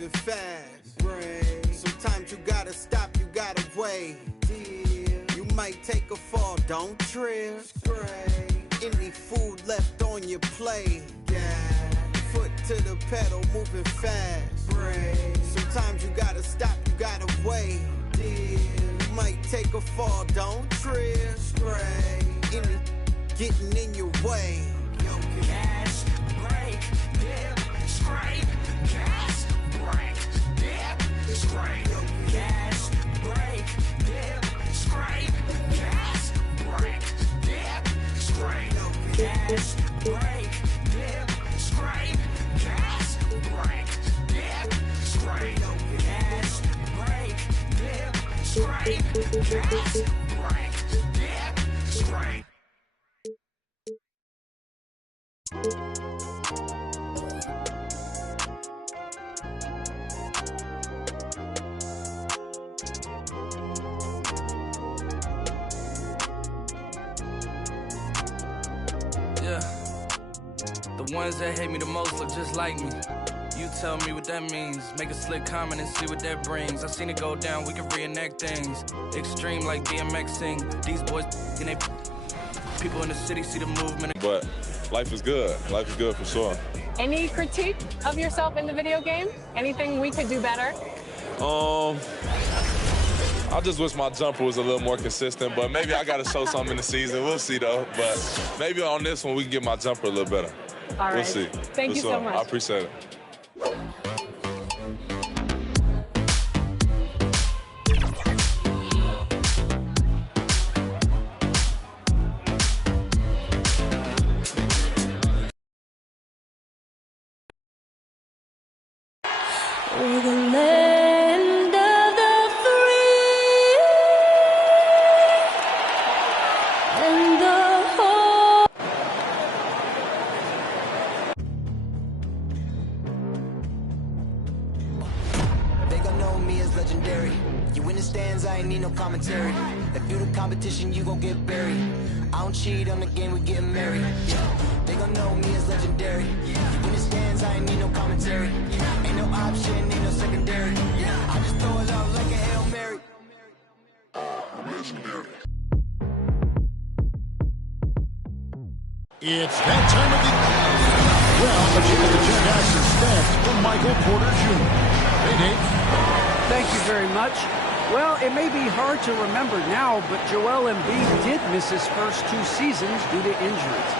moving fast. Brain. Sometimes you gotta stop, you gotta wait. You might take a fall, don't trip. Spray. Any food left on your plate. Gas. Foot to the pedal, moving fast. Brain. Sometimes you gotta stop, you gotta wait. You might take a fall, don't trip. Spray. Any getting in your way. Gas, brake, dip, scrape. Gas, brake, dip, scrape. Gas, brake, dip, scrape. Gas, brake, dip, scrape. Gas, brake, dip, scrape. Gas, brake, dip, scrape. Gas, brake, dip, scrape. Gas, brake, dip, scrape. Yeah, the ones that hate me the most look just like me. You tell me what that means. Make a slick comment and see what that brings. I seen it go down, we can reenact things. Extreme like BMXing. These boys and they people in the city see the movement. But life is good. Life is good for sure. Any critique of yourself in the video game? Anything we could do better? I just wish my jumper was a little more consistent, but maybe I got to show something in the season. We'll see, though. But maybe on this one, we can get my jumper a little better. All right. We'll see. Thank you so much. I appreciate it. We're the land of the free and the whole. They gon' know me as legendary. You in the stands, I ain't need no commentary. If you the competition, you gon' get buried. I don't cheat on the game, we getting married. They gon' know me as legendary. You in the stands, I ain't need no commentary. Ain't no option, ain't no secondary. I just throw it out like a Hail Mary. It's that time of the well, but you get the check action stats from Michael Porter Jr. Hey, Dave. Thank you very much. Well, it may be hard to remember now, but Joel Embiid did miss his first 2 seasons due to injuries.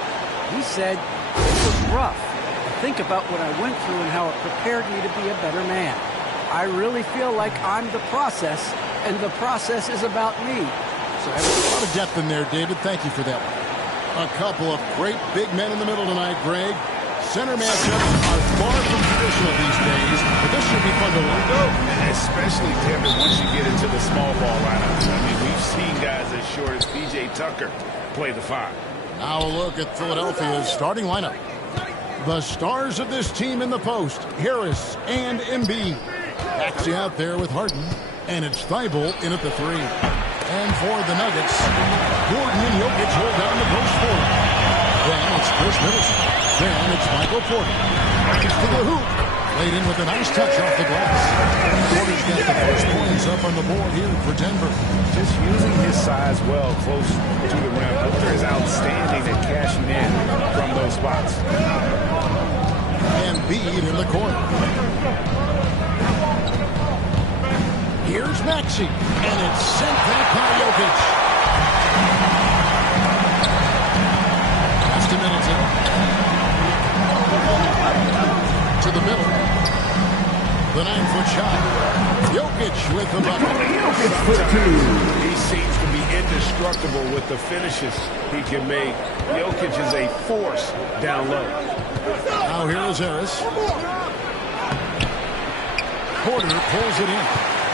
He said, "It was rough. I think about what I went through and how it prepared me to be a better man. I really feel like I'm the process, and the process is about me." So a lot of depth in there, David. Thank you for that. A couple of great big men in the middle tonight, Greg. Center matchups are far from traditional these days, but this should be fun to watch. Especially, Kevin, once you get into the small ball lineup. I mean, we've seen guys as short as P.J. Tucker play the 5. Now a look at Philadelphia's starting lineup. The stars of this team in the post, Harris and Embiid. Maxey out there with Harden, and it's Thibault in at the 3. And for the Nuggets, Gordon and Jokic hold down the post for him. Then it's Chris Middleton. Then it's Michael Porter. It's to the hoop. Laid in with a nice touch off the glass. Porter's got the first points up on the board here for Denver. Just using his size well close to the rim. Porter is outstanding at cashing in from those spots. Embiid in the corner. Here's Maxey, and it's sent back by Jokic. Just a minute to the middle. The 9-foot shot. Jokic with the bucket. He seems to be indestructible with the finishes he can make. Jokic is a force down low. Now here is Harris. Porter pulls it in.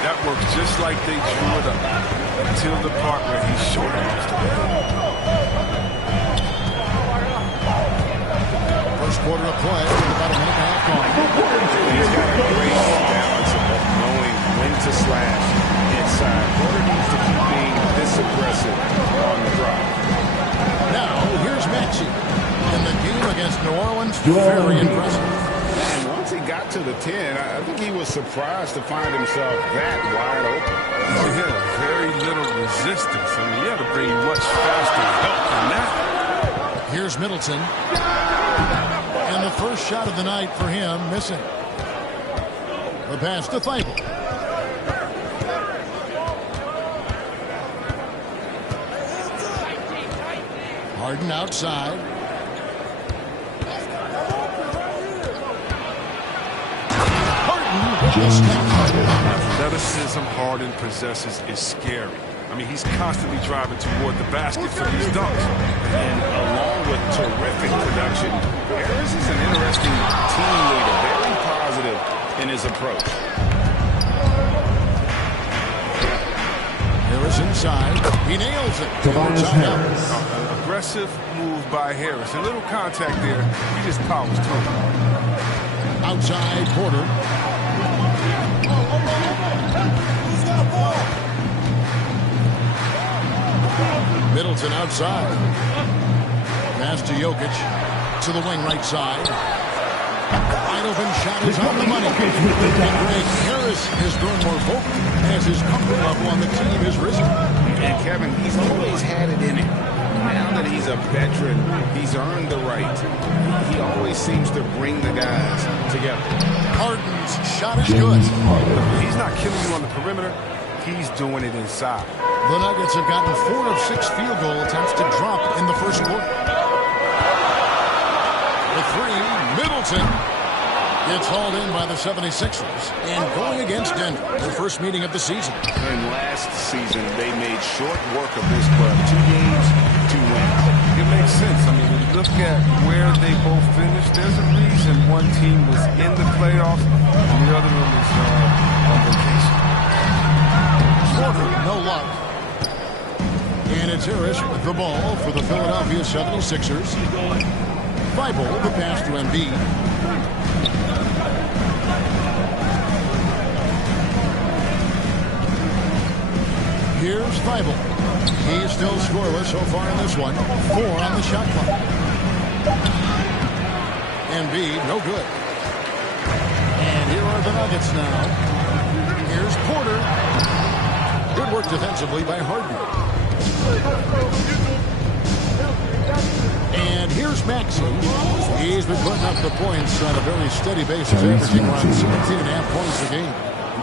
That works just like they drew it up until the part where he short arms the ball. First quarter of play with about a minute and a half gone. He's got a great balance of knowing when to slash inside. Porter needs to keep being this aggressive on the drive. Now here's Maxey. In the game against New Orleans, very impressive. And once he got to the 10, I think he was was surprised to find himself that wide open. Yeah, very little resistance. I mean, you had to bring much faster help than that. Here's Middleton. And the first shot of the night for him, missing. The pass to Thibault. Harden outside. Athleticism Harden possesses is scary. I mean, he's constantly driving toward the basket for these dunks. And along with terrific production, Harris is an interesting team leader, very positive in his approach. Harris inside. He nails it. An aggressive move by Harris. A little contact there. He just powers through. Outside Porter. Middleton outside. Pass to Jokic. To the wing right side. Wide open shot is on the money. And Greg Harris has grown more vocal as his comfort level on the team has risen. And Kevin, he's always had it in him. Now that he's a veteran, he's earned the right. He always seems to bring the guys together. Harden's shot is good. He's not killing you on the perimeter. He's doing it inside. The Nuggets have gotten 4 of 6 field goal attempts to drop in the first quarter. The three, Middleton. It's hauled in by the 76ers. And going against Denver, their first meeting of the season. And last season, they made short work of this club. 2 games, 2 wins. It makes sense. I mean, when you look at where they both finished, there's a reason one team was in the playoffs and the other one was on vacation. Porter, no luck. And it's Harris with the ball for the Philadelphia 76ers. Thibault, the pass to Embiid. Here's Thibault. He's still scoreless so far in this one. 4 on the shot clock. Embiid, no good. And here are the Nuggets now. Here's Porter. Good work defensively by Harden. And here's Maxey. He's been putting up the points on a very steady basis, averaging around 17.5 points a game.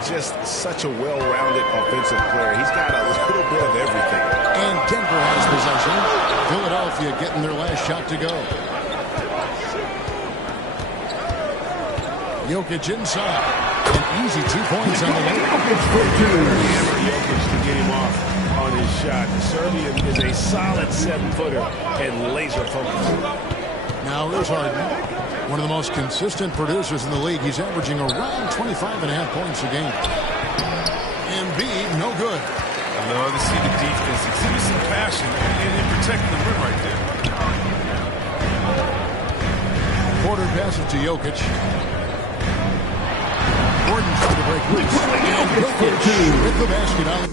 Just such a well-rounded offensive player. He's got a little bit of everything. And Denver has possession. Philadelphia getting their last shot to go. Jokic inside. An easy 2 points on the way. Jokic to get him off on his shot. The Serbian is a solid 7-footer and laser focused. Now here's Harden. One of the most consistent producers in the league. He's averaging around 25.5 points a game. Embiid, no good. I love to see the defense exhibit some passion and protect the rim right there. Porter passes to Jokic. Gordon trying to break loose. And Jokic with the basket out.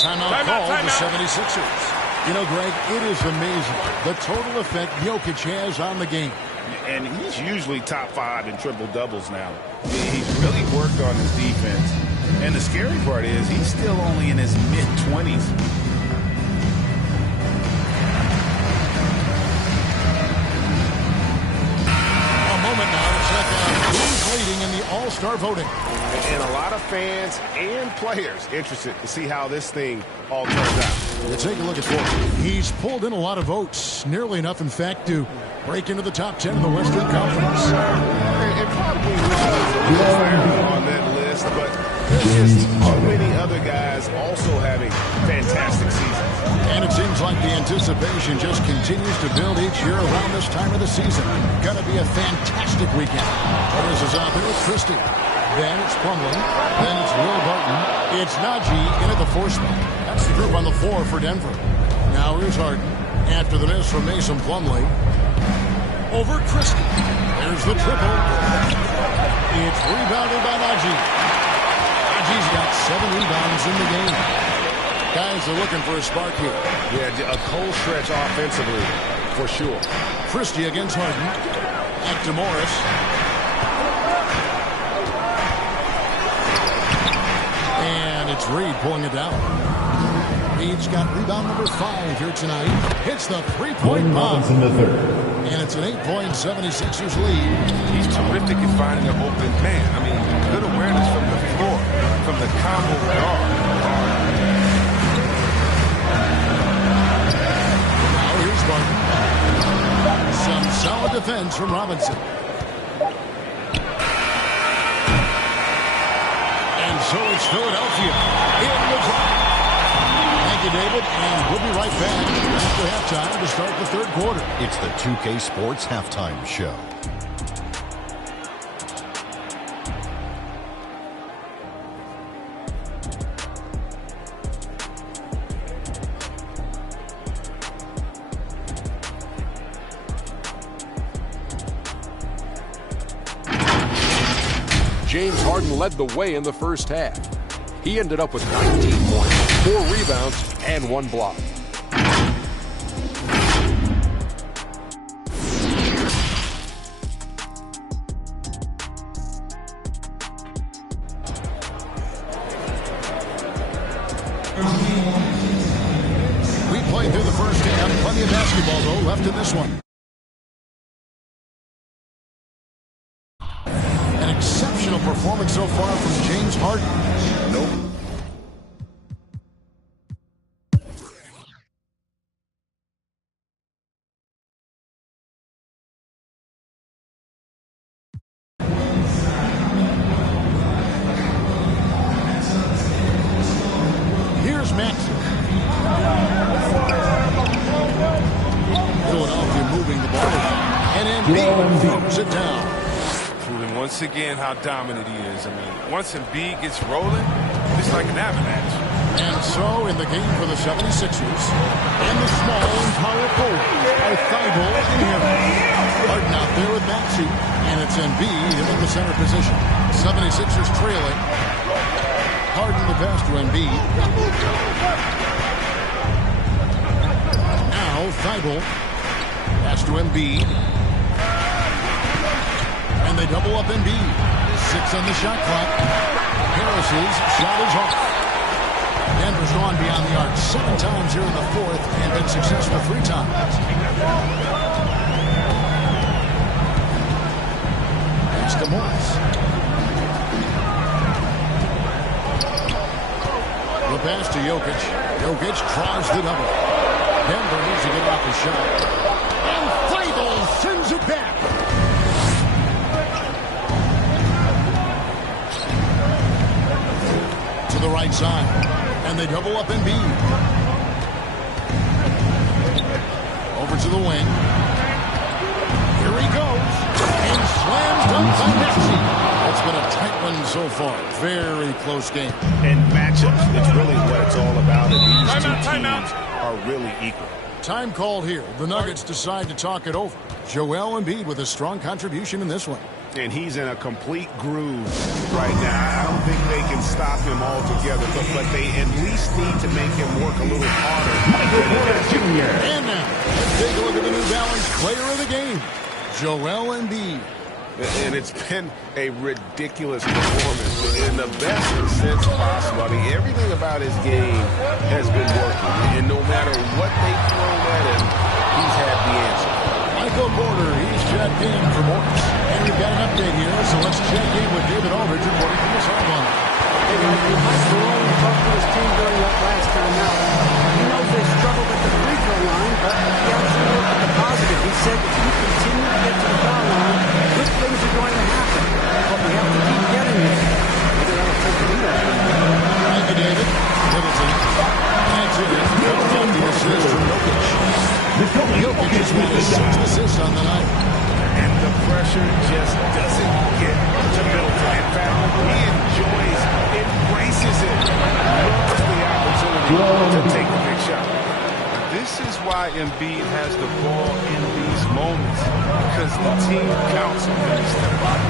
Timeout call the 76ers. You know, Greg, it is amazing the total effect Jokic has on the game. And he's usually top 5 in triple-doubles now. He's really worked on his defense. And the scary part is he's still only in his mid-20s. A moment now to check out who's leading in the All-Star voting. And a lot of fans and players interested to see how this thing all turns out. Let's take a look at Porter. He's pulled in a lot of votes, nearly enough, in fact, to break into the top 10 in the Western Conference. And probably was a little fair on that list, but there's just too many other guys also having fantastic seasons. And it seems like the anticipation just continues to build each year around this time of the season. Gonna be a fantastic weekend. Harris is out there with Christie. Then it's Plumlee. Then it's Will Barton. It's Najee in at the 4 spot. That's the group on the floor for Denver. Now here's Harden. After the miss from Mason Plumlee. Over Christie. There's the triple. It's rebounded by Najee. Najee's got 7 rebounds in the game. Guys are looking for a spark here. Yeah, a cold stretch offensively, for sure. Christie against Harden. Back to Morris. And it's Reed pulling it down. Reed's got rebound number 5 here tonight. Hits the three-point bomb. And it's an 8-point 76ers lead. He's terrific at finding an open man. I mean, good awareness from the floor, from the combo guard. Now here's Barton. Some solid defense from Robinson. And so it's Philadelphia in the draw. Thank you, David, and we'll be right back after halftime to start the third quarter. It's the 2K Sports Halftime Show. James Harden led the way in the first half. He ended up with 19 points, 4 rebounds, and 1 block. We played through the first half. Plenty of basketball, though, left in this one. An exceptional performance so far from James Harden. Nope. Here's Maxey. Philadelphia moving the ball. And Embiid throws it down. Proving once again how dominant he is. I mean, once Embiid gets rolling, it's like an avalanche. And so in the game for the 76ers, in the small and power forward are Thibault and Harris. Harden out there with Maxey, and it's Embiid in the center position. 76ers trailing. Harden the pass to Embiid. Now Thibault. Pass to Embiid. And they double up Embiid. 6 on the shot clock. Harris's shot is off. Denver's gone beyond the arc 7 times here in the fourth and been successful 3 times. Pass to Morris. The pass to Jokic. Jokic tries the double. Denver needs to get off the shot. And Thibault sends it back. To the right side. And they double up Embiid. Over to the wing. Here he goes. And slams dunk by Maxey. It's been a tight one so far. Very close game. And matchups, it's really what it's all about. And these two teams are really equal. Time called here. The Nuggets decide to talk it over. Joel Embiid with a strong contribution in this one. And he's in a complete groove right now. I don't think they can stop him altogether, but they at least need to make him work a little harder. And now, let's take a look at the New Balance player of the game, Joel Embiid. And it's been a ridiculous performance in the best sense possible. I mean, everything about his game has been working. And no matter what they've thrown at him, he's had the answer. Michael Porter, he's checked in for Morris. And we've got an update here, so let's check in with David Aldridge reporting from the sideline. Hey guys, Mike Malone talked to his team during that last time out. He knows they struggled at the free throw line, but he actually looked at the positive. He said if you continue to get to the foul line, good things are going to happen. But we have to keep getting there. Maybe that'll take the lead out. Thank you, David. Middleton. That's it. The assist from Jokic. Jokic has made his 6th assist on the night. And the pressure just doesn't get to Middleton. In fact, he enjoys, embraces it, loves the opportunity to take a big shot. This is why Embiid has the ball in these moments, because the team counts on him to step up.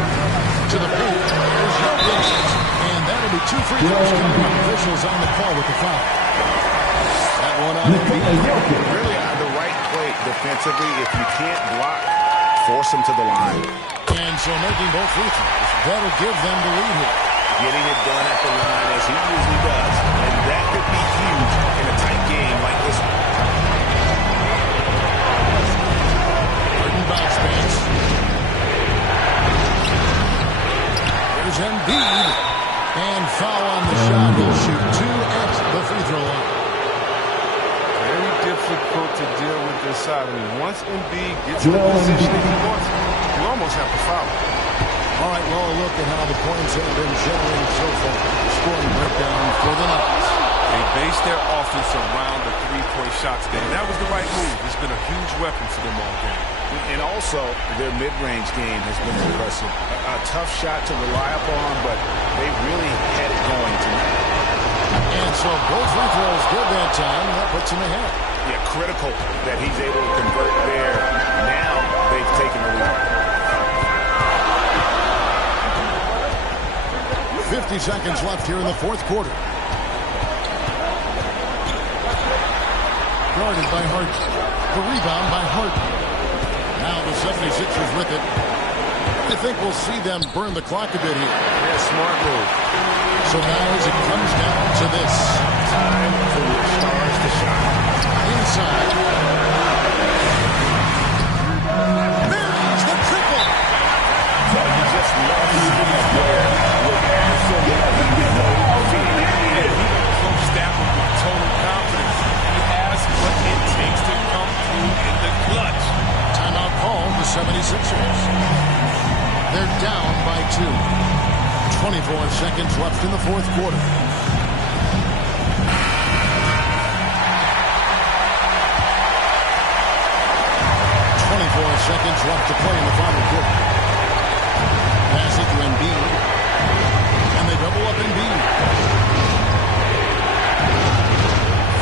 to the paint. There's no distance. And that'll be 2 free throws coming up. Officials on the call with the foul. That one on the beat. Really the right play defensively. If you can't block, force them to the line. And so making both free throws, that'll give them the lead here. Getting it done at the line as he usually does. And that could be huge in a tight game like this one. Harden bounce pass. There's Embiid. And foul on the shot. He'll shoot 2 at the free throw line. Very difficult to deal with this side. I mean, once Embiid gets in the position he wants, you almost have to foul. All right, well, a look at how the points have been generated so far. Scoring breakdown for the Nuggets. They based their offense around the three-point shot today. And that was the right move. It's been a huge weapon for them all game. And also, their mid-range game has been impressive. A tough shot to rely upon, but they really had it going tonight. And so both free throws good that time, and that puts him ahead. Yeah, critical that he's able to convert there. Now they've taken the lead. 50 seconds left here in the fourth quarter. Guarded by Harden. The rebound by Harden. Now the 76ers with it. I think we'll see them burn the clock a bit here. Yeah, smart move. So guys, it comes down to this. Time for your stars to shine. Inside. There's the triple. So you just love seeing a player with absolutely no fear. And he approached that one with total confidence. He has what it takes to come through in the clutch. Timeout call, the 76ers. They're down by 2. 24 seconds left in the fourth quarter. Seconds left to play in the final quarter. Pass it to Embiid. And they double up Embiid.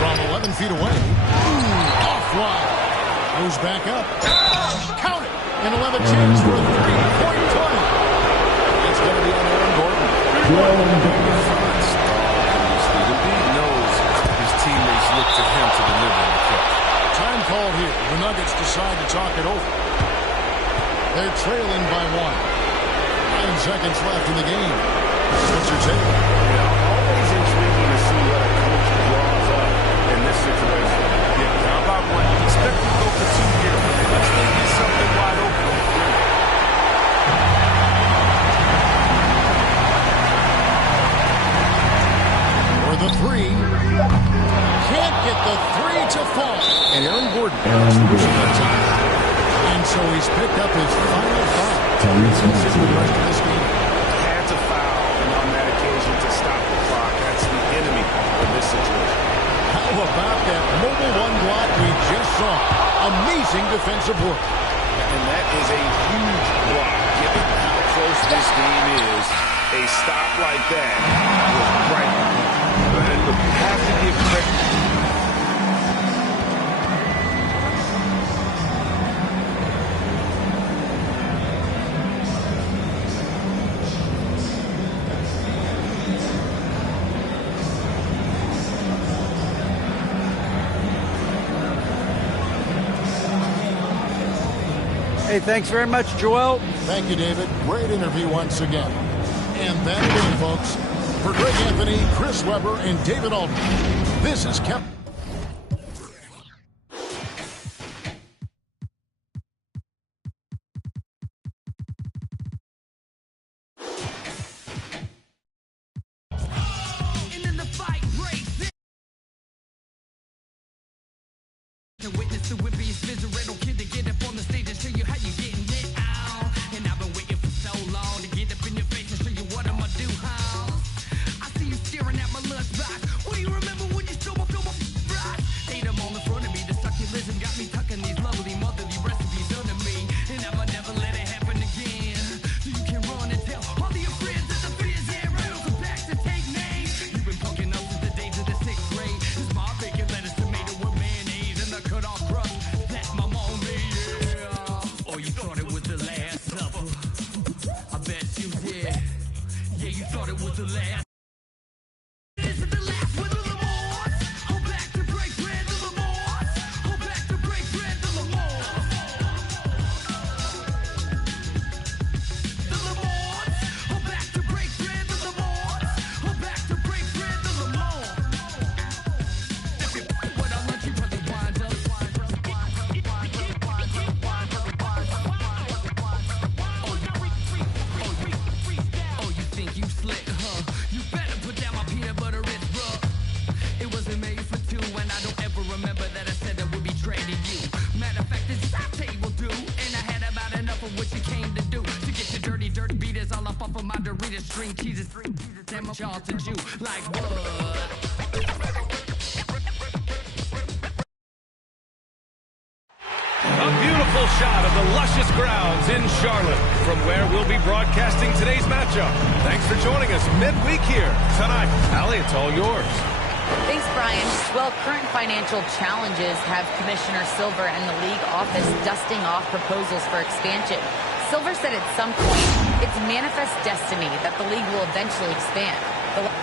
From 11 feet away. Offline. Moves back up. Count it. And he'll have a chance for a 3-point play. It's going to be on Aaron Gordon. Embiid knows his teammates look to him to deliver in the clutch. Time called here. The Nuggets decide to talk it over. They're trailing by 1. 9 seconds left in the game. Spencer Taylor. Always intriguing to see what a coach draws up in this situation. Yeah, down by 1. You expect to go for 2 here. Unless they get something wide open. For the 3. Can't get the 3 to fall. And Aaron Gordon pushing that time. And so he's picked up his final foul. For the rest of this game. Had to foul, and on that occasion to stop the clock. That's the enemy in this situation. How about that mobile 1 block we just saw? Amazing defensive work. And that is a huge block. Given how close this game is, a stop like that was right. And look, you have to give credit. Hey, thanks very much, Joel. Thank you, David. Great interview once again. And that it is, folks. For Greg Anthony, Chris Webber, and David Aldridge, this is Kevin. Witness the whippiest visitor, don't kid to get up on the stage and show you how you getting it out. And I've been waiting for so long to get up in your face and show you what I'ma do, huh? I see you staring at my lunchbox. What do you remember when you stole my fries? Ate them all in front of me, the succulents got me tucking these lovely motherly recipes under me. And I'ma never let it happen again. So you can run and tell all of your friends that the fears and riddles are back to take names. You've been punking up since the days of the 6th grade. It's my bacon, lettuce, tomato with mayonnaise, and the cut off crust that my mom made. you thought it was the last. This is the last with the remorse. Hold back to break bread, the remorse. Hold back to break bread, the remorse. The remorse. Hold back to break bread, the remorse. Hold back to break bread, the remorse. What I want you probably wind up. Oh, you think you slick, huh? You better put down my peanut butter, it's rough. It wasn't made for two, and I don't ever remember that I said I would be trading you. Matter of fact, this is how table do, and I had about enough of what you came to do. To get your dirty dirt beaters all up off of my Doritos, string cheeses, and my Johnson Jew. Like what? A beautiful shot of the luscious grounds in Charlotte, from where we'll be broadcasting today's matchup. Thanks for joining us midweek here tonight. Allie, it's all yours. Thanks, Brian. Well, current financial challenges have Commissioner Silver and the league office dusting off proposals for expansion. Silver said at some point, it's manifest destiny that the league will eventually expand.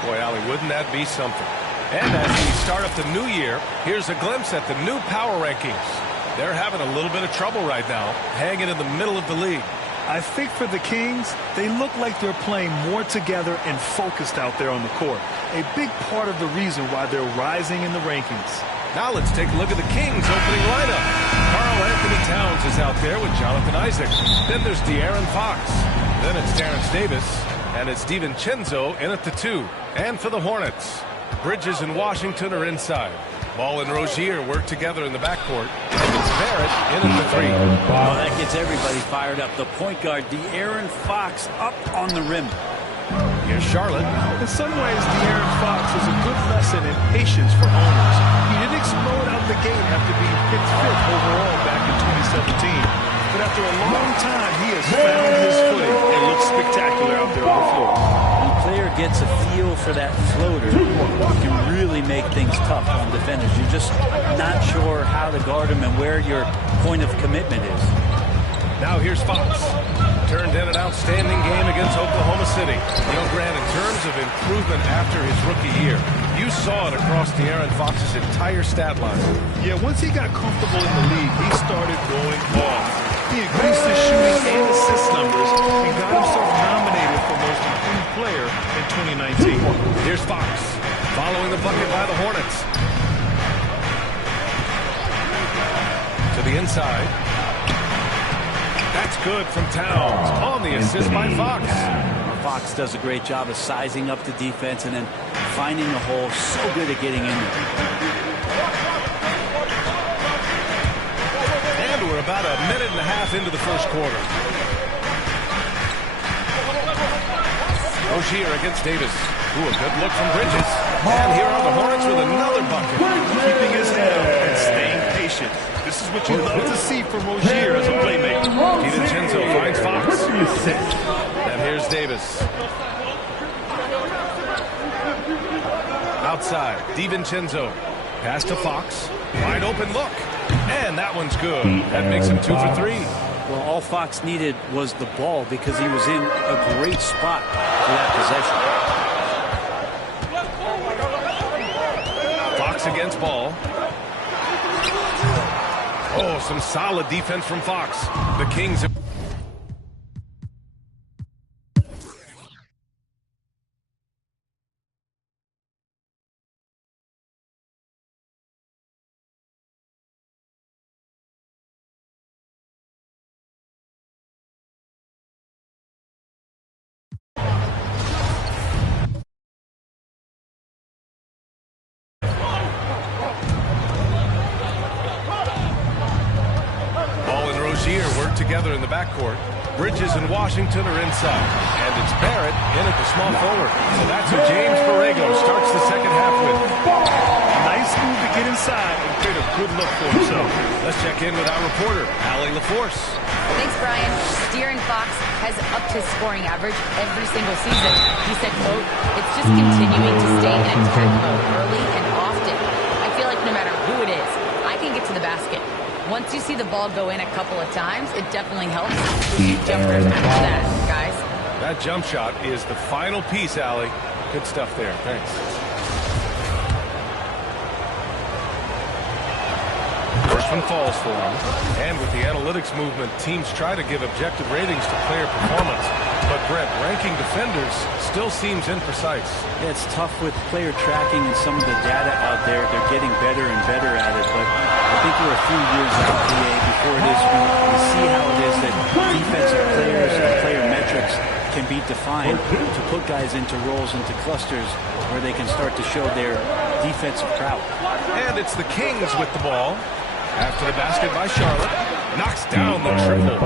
Boy, Allie, wouldn't that be something? And as we start up the new year, here's a glimpse at the new power rankings. They're having a little bit of trouble right now, hanging in the middle of the league. I think for the Kings, they look like they're playing more together and focused out there on the court. A big part of the reason why they're rising in the rankings. Now let's take a look at the Kings' opening lineup. Karl Anthony Towns is out there with Jonathan Isaac. Then there's De'Aaron Fox. Then it's Terrence Davis. And it's DiVincenzo in at the 2. And for the Hornets, Bridges and Washington are inside. Ball and Rozier work together in the backcourt. It's Barrett in at the 3. Well, that gets everybody fired up. The point guard, De'Aaron Fox, up on the rim. Here's Charlotte. In some ways, De'Aaron Fox is a good lesson in patience for owners. He didn't explode out the gate after being picked 5th overall back in 2017. But after a long time, he has found his footing and looks spectacular out there on the floor. When a player gets a feel for that floater, it can really make things tough on defenders. You're just not sure how to guard him and where your point of commitment is. Now here's Fox. Turned in an outstanding game against Oklahoma City. You know, Grant, in terms of improvement after his rookie year, you saw it across De'Aaron Fox's entire stat line. Yeah, once he got comfortable in the league, he started going off. He increased his shooting and assist numbers and got himself nominated for Most Improved Player in 2019. Here's Fox, following the bucket by the Hornets. To the inside. That's good from Towns on the assist by Fox. Fox does a great job of sizing up the defense and then finding the hole. So good at getting in there. And we're about a minute and a half into the first quarter. Rozier against Davis. Ooh, a good look from Bridges. And here are the Hornets with another bucket. Keeping his head up and staying patient. This is what you love to see from Rozier as a playmaker. DiVincenzo finds Fox. And here's Davis. Outside, DiVincenzo. Pass to Fox. Wide open look. And that one's good. That makes him 2 for 3. Well, all Fox needed was the ball because he was in a great spot for that possession. Fox against ball. Oh, some solid defense from Fox. The Kings. Work together in the backcourt. Bridges and Washington are inside. And it's Barrett in at the small forward. So that's who James Borrego starts the second half with. Nice move to get inside and create a good look for himself. Let's check in with our reporter, Allie LaForce. Thanks, Brian. De'Aaron Fox has upped his scoring average every single season. He said, quote, it's just continuing to stay in attack mode early and often. I feel like no matter who it is, I can get to the basket. Once you see the ball go in a couple of times, it definitely helps. Keep jumpers after that, guys. That jump shot is the final piece, Allie. Good stuff there. Thanks. First one falls for him. And with the analytics movement, teams try to give objective ratings to player performance. But, Brett, ranking defenders still seems imprecise. Yeah, it's tough with player tracking and some of the data out there. They're getting better and better at it. But I think we're a few years out, PA, before it is. We see how it is that defensive players and player metrics can be defined to put guys into roles, into clusters, where they can start to show their defensive prowess. And it's the Kings with the ball. After the basket by Charlotte. Knocks down the triple.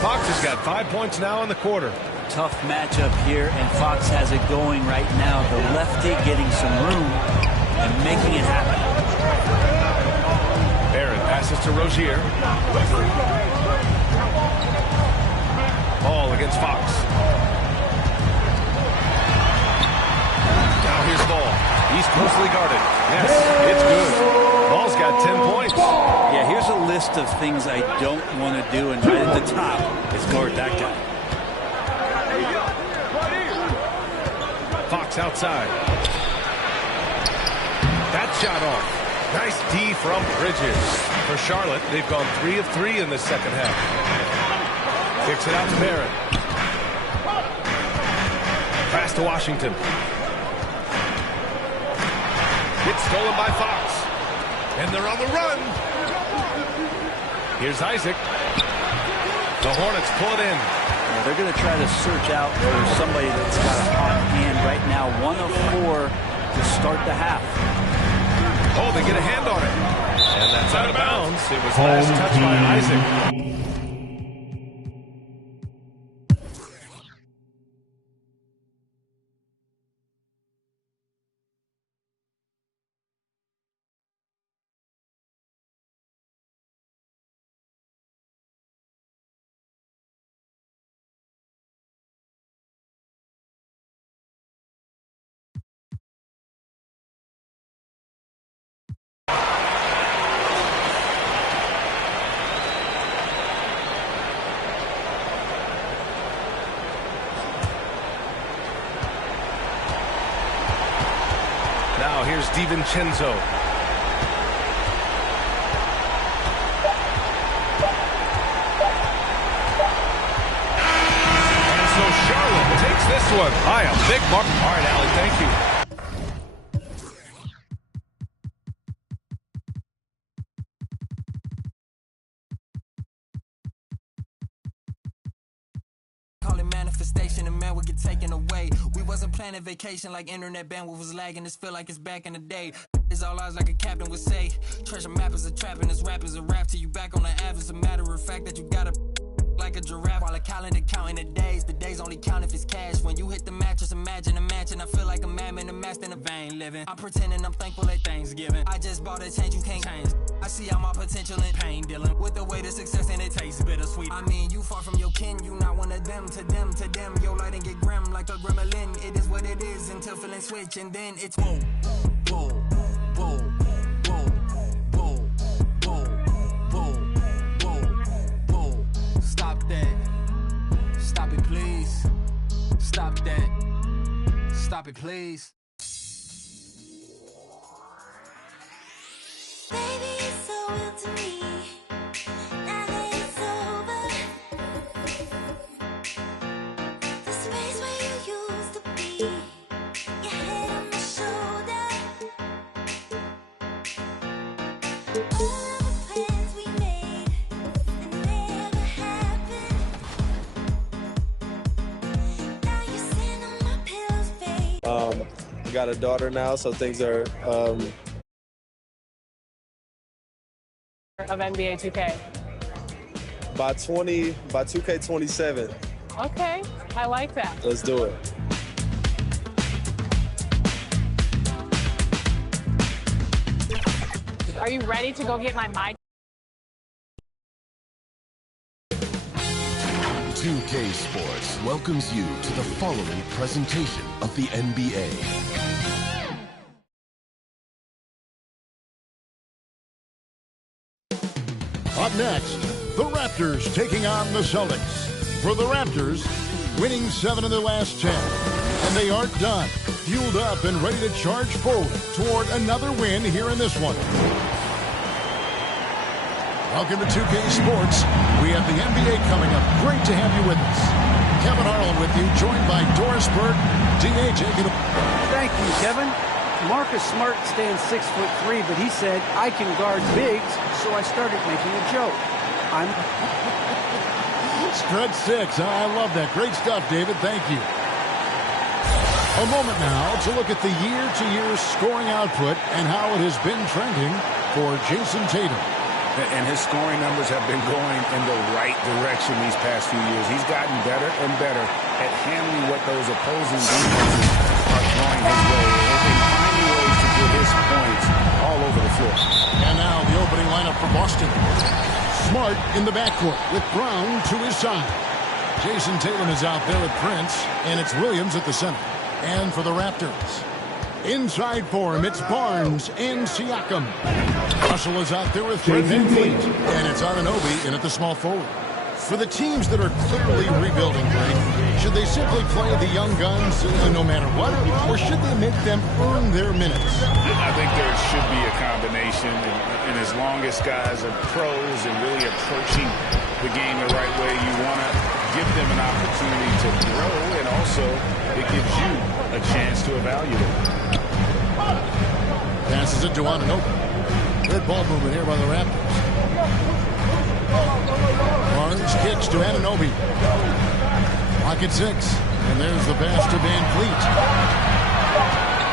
Fox has got 5 points now in the quarter. Tough matchup here, and Fox has it going right now. The lefty getting some room and making it happen. Barrett passes to Rozier. Ball against Fox. Now here's Ball. He's closely guarded. Yes, it's good. Ball's got 10 points. Yeah, here's a list of things I don't want to do, and right at the top is guard that guy. Fox outside. That shot off. Nice D from Bridges. For Charlotte, they've gone 3 of 3 in the second half. Kicks it out to Barrett. Pass to Washington. It's stolen by Fox. And they're on the run. Here's Isaac. The Hornets pull it in. Well, they're going to try to search out for somebody that's got a hot hand right now. 1 of 4 to start the half. Oh, they get a hand on it. And that's out of bounds. It was last touched by Isaac. Now here's DiVincenzo. And so Charlotte takes this one. By a big mark. All right, Allie, thank you. Manifestation and man will get taken away. We wasn't planning vacation like internet bandwidth was lagging. This feel like it's back in the day. It's all eyes like a captain would say. Treasure map is a trap and this rap is a rap till you back on the app. It's a matter of fact that you gotta like a giraffe while a calendar counting the days. The days only count if it's cash. When you hit the mattress, imagine a mansion. I feel like a madman amassed in a vain living. I'm pretending I'm thankful at Thanksgiving. I just bought a change you can't change. I see all my potential in pain dealing with the way to success and it tastes bittersweet. I mean, you far from your kin, you not one of them. To them, your light and get grim like a gremlin. It is what it is until feeling switch, and then it's whoa, whoa, whoa, whoa, whoa, whoa, whoa, whoa, whoa. Stop that. Stop it, please. Stop that. Stop it, please. Baby, you're so real to me. Now that it's over, the space where you used to be, your head on my shoulder. All of the plans we made, they never happened. Now you're sitting on my pillows, babe. I got a daughter now, so things are Of NBA 2K. by 2K27. Okay, I like that. Let's do it. Are you ready to go get my 2K Sports welcomes you to the following presentation of the NBA. Up next, the Raptors taking on the Celtics. For the Raptors, winning 7 of their last 10. And they aren't done. Fueled up and ready to charge forward toward another win here in this one. Welcome to 2K Sports. We have the NBA coming up. Great to have you with us. Kevin Harlan with you, joined by Doris Burke, D.A. Jacob. Thank you, Kevin. Marcus Smart stands 6'3", but he said, I can guard bigs, so I started making a joke. I'm... Stretch 6. I love that. Great stuff, David. Thank you. A moment now to look at the year-to-year scoring output and how it has been trending for Jason Tatum. And his scoring numbers have been going in the right direction these past few years. He's gotten better and better at handling what those opposing defenses are throwing his way. And finding ways to get his points all over the floor. And now the opening lineup for Boston. Smart in the backcourt with Brown to his side. Jason Tatum is out there with Prince, and it's Williams at the center. And for the Raptors, inside for him, it's Barnes and Siakam. Russell is out there with Fred VanVleet, and it's Anunoby in at the small forward. For the teams that are clearly rebuilding, Greg, should they simply play the young guns no matter what, or should they make them earn their minutes? I think there should be a combination, and as long as guys are pros and really approaching the game the right way, you want to give them an opportunity to grow, and also it gives you a chance to evaluate. Passes it to Anunoby. Good ball movement here by the Raptors. Barnes kicks to Anunoby. Pocket 6. And there's the pass to VanVleet.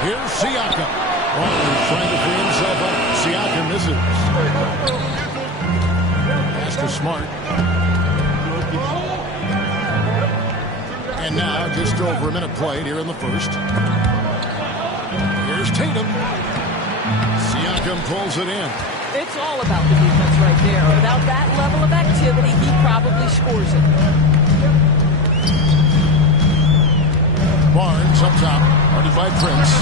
Here's Siakam. Barnes trying to free himself up. Siakam misses. Pass to Smart. And now just over a minute played here in the first. Here's Tatum. Siakam pulls it in. It's all about the defense right there. Without that level of activity, he probably scores it. Barnes up top, guarded by Prince.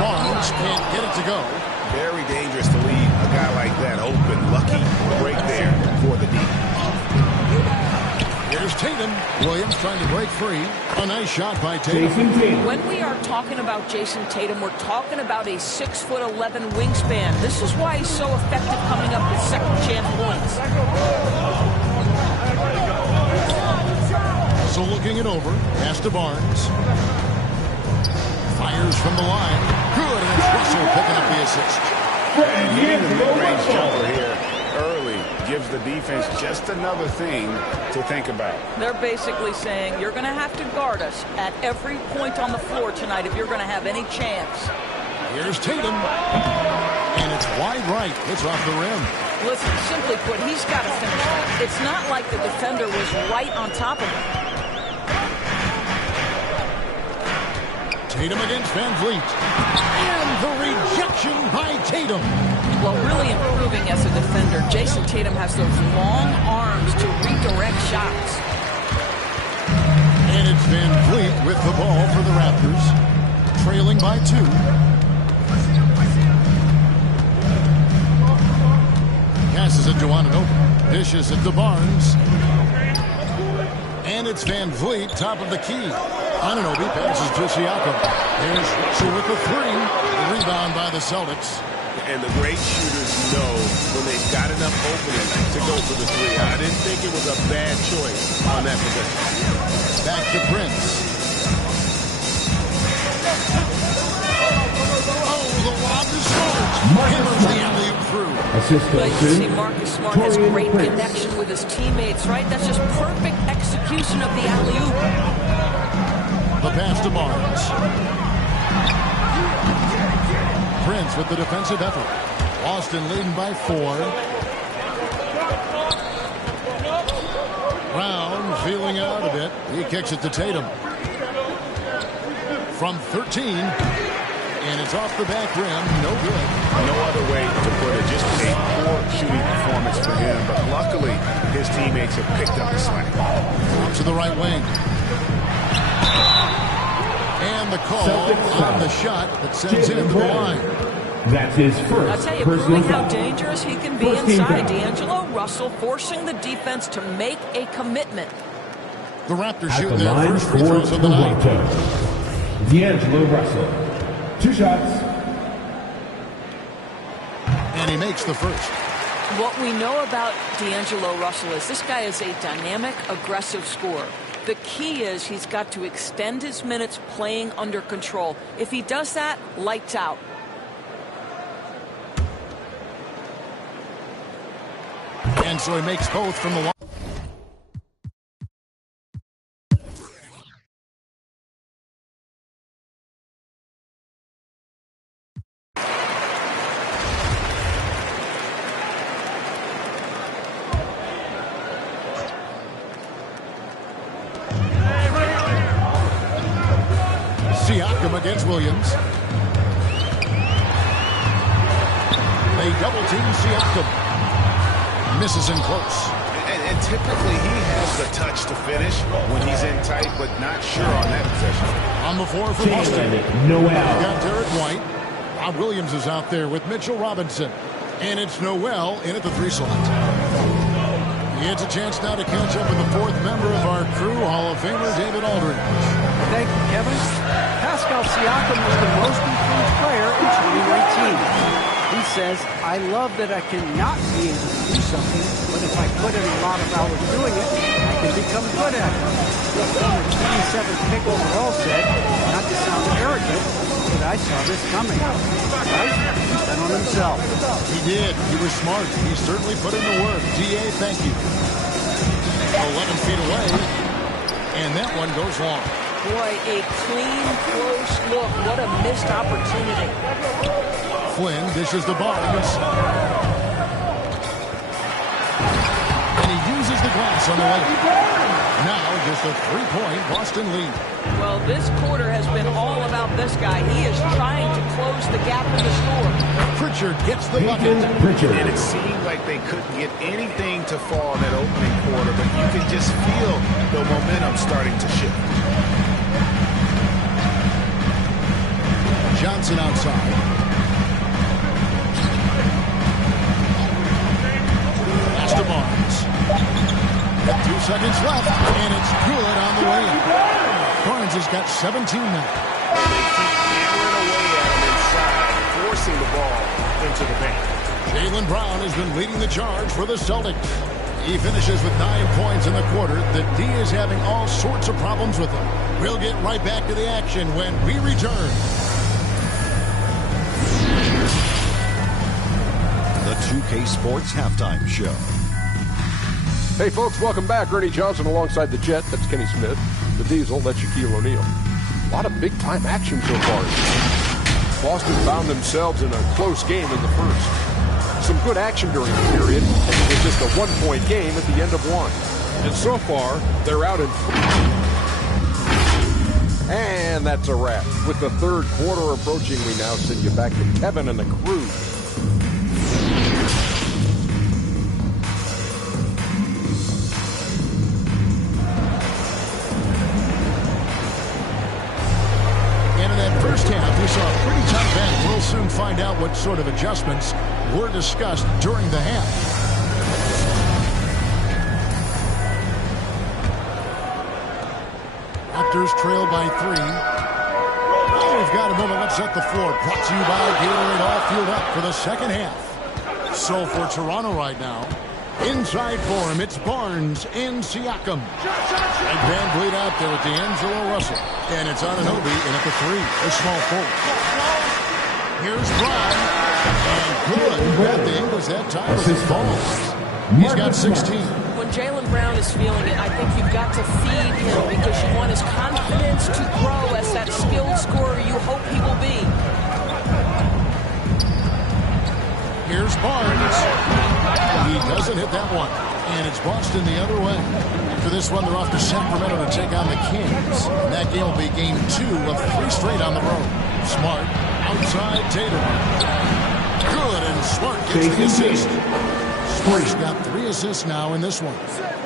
Barnes can't get it to go. Very dangerous to leave a guy like that open. Lucky break there for the D. Here's Tatum. Williams trying to break free. A nice shot by Tatum. When we are talking about Jason Tatum, we're talking about a 6'11" wingspan. This is why he's so effective coming up with second chance points. So looking it over. Pass to Barnes. Fires from the line. Good, and it's Russell picking up the assist. And hitting the mid-range jumper here early gives the defense just another thing to think about. They're basically saying, you're going to have to guard us at every point on the floor tonight if you're going to have any chance. Here's Tatum. And it's wide right. It's off the rim. Listen, simply put, he's got to finish that. It's not like the defender was right on top of him. Tatum against VanVleet. And the rejection by Tatum. Well, really improving as a defender. Jason Tatum has those long arms to redirect shots. And it's VanVleet with the ball for the Raptors. Trailing by 2. Passes it to Anunoby. Dishes it to Barnes. And it's VanVleet, top of the key. Anunoby passes to Siakam. Here's Russell with the 3. Rebound by the Celtics. And the great shooters know when they've got enough opening to go for the 3. I didn't think it was a bad choice on that possession. Back to Prince. Oh, the lob to Smart. Hammers the alley-oop through. But you see Marcus Smart has great connection with his teammates, right? That's just perfect execution of the alley-oop. The pass to Barnes. Prince with the defensive effort. Boston leading by 4. Brown feeling out a bit. He kicks it to Tatum. From 13. And it's off the back rim. No good. No other way to put it. Just a poor shooting performance for him. But luckily, his teammates have picked up the slack. Out to the right wing. And the call on the shot that sends him to the line. That's his first. I'll tell you, proving how dangerous he can be inside. D'Angelo Russell forcing the defense to make a commitment. The Raptors At shooting the their line first free for throws of the night. Toronto, D'Angelo Russell. 2 shots. And he makes the first. What we know about D'Angelo Russell is this guy is a dynamic, aggressive scorer. The key is he's got to extend his minutes playing under control. If he does that, lights out. And so he makes both from the line. Siakam against Williams. They double team Siakam. Misses in close. And typically he has the touch to finish when he's in tight, but not sure on that possession. On the floor for Boston. Noel. You got Derek White. Rob Williams is out there with Mitchell Robinson. And it's Noel in at the 3 slot. He has a chance now to catch up with the 4th member of our crew, Hall of Famer David Aldridge. Thank you, Kevin. Pascal Siakam was the most improved player in 2019. He says, I love that I cannot be able to do something, but if I put in a lot of hours doing it, I can become good at it. The former 27th pick overall said, not to sound arrogant, but I saw this coming. Right? He bet on himself. He did. He was smart. He certainly put in the work. DA, thank you. 11 feet away, and that one goes long. Boy, a clean, close look. What a missed opportunity. Flynn dishes the Barnes. And he uses the glass on the layup. Now just a 3-point Boston lead. Well, this quarter has been all about this guy. He is trying to close the gap in the score. Pritchard gets the bucket. And it seemed like they couldn't get anything to fall in that opening quarter, but you can just feel the momentum starting to shift. Johnson outside. To Barnes. With 2 seconds left, and it's good on the way. Barnes has got 17 now. They keep hammering away at him inside, forcing the ball into the paint. Jaylen Brown has been leading the charge for the Celtics. He finishes with 9 points in the quarter. The D is having all sorts of problems with him. We'll get right back to the action when we return. The 2K Sports Halftime Show. Hey, folks, welcome back. Ernie Johnson alongside the Jet. That's Kenny Smith. The Diesel, that's Shaquille O'Neal. A lot of big-time action so far. Boston found themselves in a close game in the first. Some good action during the period. It was just a 1-point game at the end of one. And so far, they're out in And that's a wrap. With the third quarter approaching, we now send you back to Kevin and the crew. First half, we saw a pretty tight game. We'll soon find out what sort of adjustments were discussed during the half. Raptors trail by 3. Oh, we've got a moment. Let's set the floor. Brought to you by Gatorade All Fueled Up for the second half. So for Toronto right now, inside for him, it's Barnes and Siakam. And Van Vliet out there with D'Angelo Russell. And it's Anunoby in at the 3, a small forward. Here's Brown. And good. Bad thing was that time with his ball. He's got 16. When Jaylen Brown is feeling it, I think you've got to feed him because you want his confidence to grow as that skilled scorer you hope he will be. Here's Barnes. He doesn't hit that one. And it's Boston the other way. After this one, they're off to Sacramento to take on the Kings. And that game will be game 2 of 3 straight on the road. Smart, outside Tatum. Good, and Smart gets the assist. Smart's got 3 assists now in this one.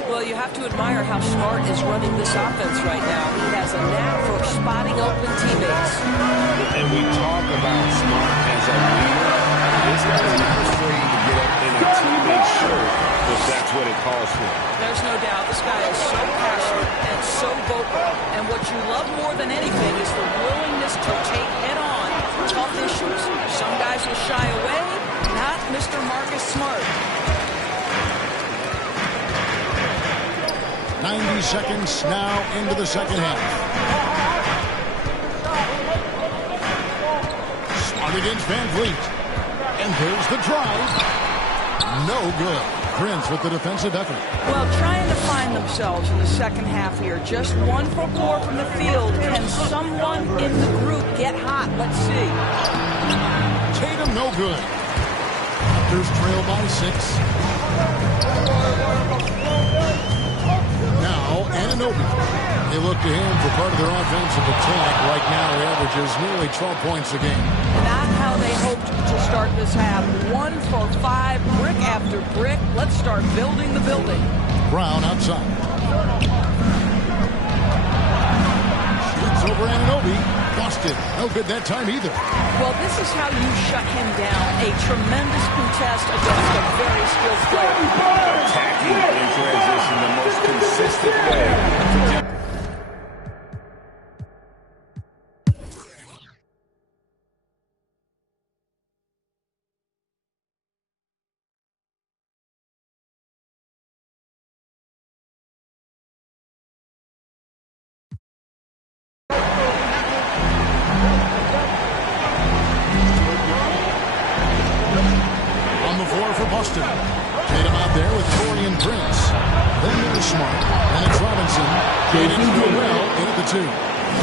Well, you have to admire how Smart is running this offense right now. He has a knack for spotting open teammates. And we talk about Smart as a leader. This guy is not afraid to get up in a teammate's shirt to that's what it calls for. There's no doubt. This guy is so passionate and so vocal. And what you love more than anything is the willingness to take head-on tough issues. Some guys will shy away, not Mr. Marcus Smart. 90 seconds now into the second half. Smart against Van Vliet. And there's the drive. No good. Prince with the defensive effort. Well, trying to find themselves in the second half here. Just 1 for 4 from the field. Can someone in the group get hot? Let's see. Tatum, no good. Raptors trail by 6. Now, Anunoby. They look to him for part of their offensive attack. Right now, he averages nearly 12 points a game. Not how they hoped to start this half. 1 for 5, brick after brick. Let's start building the building. Brown outside. Shoots over Anunoby. Busted. No good that time either. Well, this is how you shut him down. A tremendous contest against a very skilled player. Attacking in transition, the most consistent way to Boston. Tatum out there with Torian Prince. Then there's Smart. Then it's Robinson. Jaden Terrell in at the 2.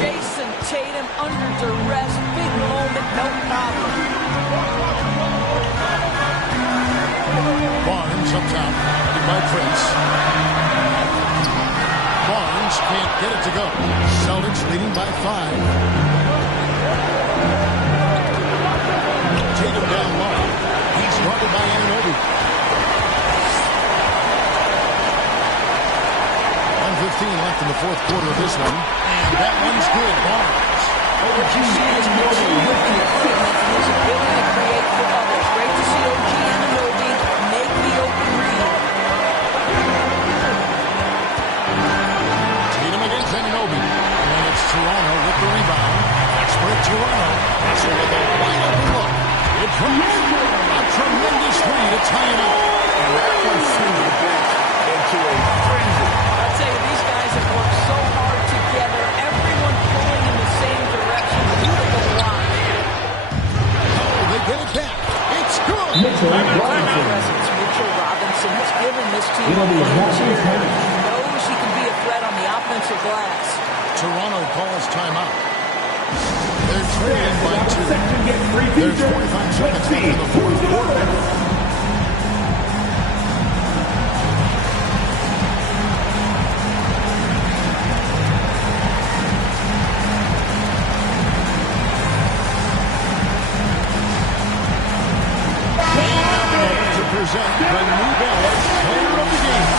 Jason Tatum under duress. Big moment, no problem. Barnes up top. Headed by Prince. Barnes can't get it to go. Celtics leading by 5. Tatum down low. He's guarded by Anunoby. 1:15 left in the fourth quarter of this one. And that one's good. Barnes. OG is contributing his ability to create for others. Great to see OG Anunoby make the open read. Tatum against Anunoby. And it's Toronto with the rebound. Expert Toronto. Passing with a wide open look. It drops. A tremendous three to tie it up. And that one sends the bench into a frenzy. I'll tell you, these guys have worked so hard together. Everyone pulling in the same direction. Beautiful block. Oh, they get it back. It's good. Mitchell Robinson has given this team a punch here. He knows he can be a threat on the offensive glass. Toronto calls timeout. They're trailing by 2. There's 45 seconds left in the fourth quarter. Present the New Balance Player of the Game,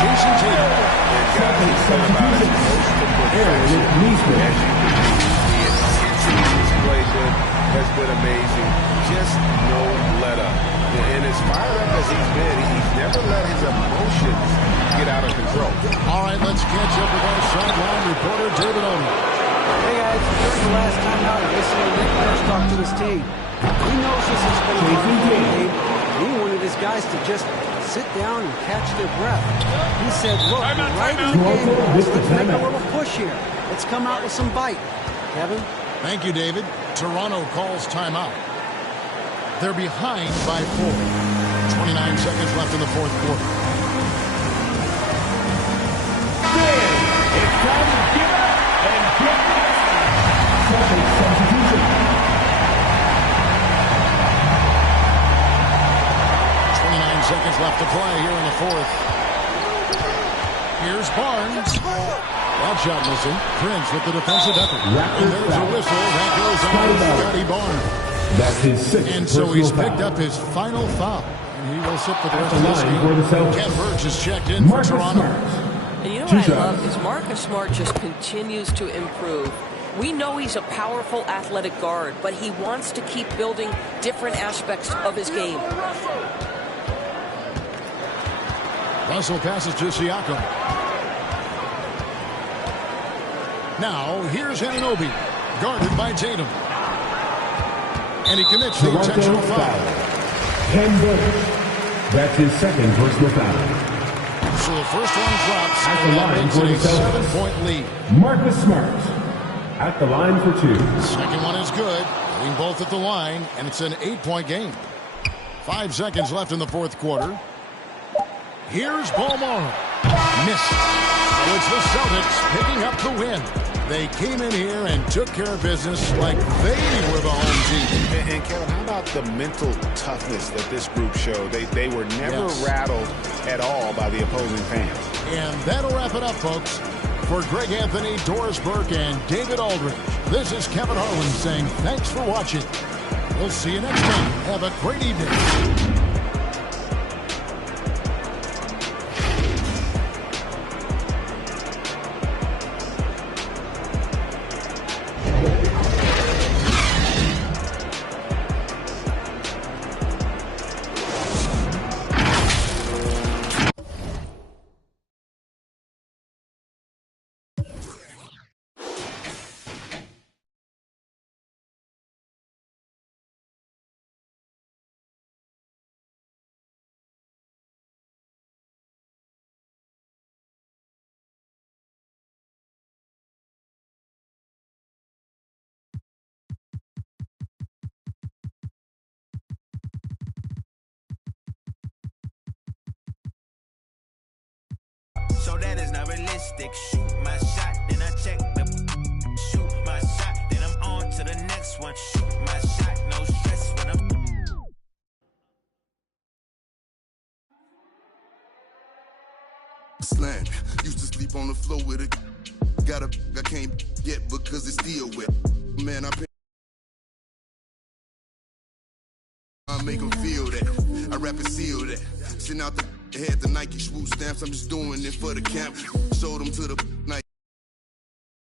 Jason Tatum. Has been amazing. Just no let up. And as fired up as he's been, he's never let his emotions get out of control. All right, let's catch up with our sideline reporter, David Oney. Hey guys, during the last time out, listening to Nick Nurse talk to his team. He knows this is going to be a game. He wanted his guys to just sit down and catch their breath. He said, look, we're right in the game, guys. Let's make a little push here. Let's come out with some bite. Kevin? Thank you, David. Toronto calls timeout. They're behind by 4. 29 seconds left in the fourth quarter. It's time to get up and get second substitution. 29 seconds left to play here in the fourth. Here's Barnes. That shot missing. Prince with the defensive effort. And there's a whistle. That goes on to Scotty Barnes. That's his sixth. And so he's picked up his final foul. And he will sit for the rest of this game. Ken Burch has checked in for Toronto. And you know what I love is Marcus Smart just continues to improve. We know he's a powerful athletic guard, but he wants to keep building different aspects of his game. Russell passes to Siakam. Now, here's Anunoby, guarded by Tatum. And he commits the intentional foul. Ken Burns. That's his second personal foul. So the first one drops, At and the that line makes for it the a Celtics, 7-point lead. Marcus Smart. At the line for 2. Second one is good. Hitting both at the line, and it's an 8-point game. 5 seconds left in the fourth quarter. Here's Balmoro. Missed. So it's the Celtics picking up the win. They came in here and took care of business like they were the home team. And Kevin, how about the mental toughness that this group showed? They were never rattled at all by the opposing fans. And that'll wrap it up, folks. For Greg Anthony, Doris Burke, and David Aldridge, this is Kevin Harlan saying thanks for watching. We'll see you next time. Have a great evening. So that is not realistic. Shoot my shot, then I check the. Shoot my shot, then I'm on to the next one. Shoot my shot, no stress when I'm. Slam. Used to sleep on the floor with it. Got a I can't get because it's still wet. Man, I make them feel that. I rap and seal that. Send out the head the Nike swoop stamps. I'm just doing it for the camp. Showed them to the night.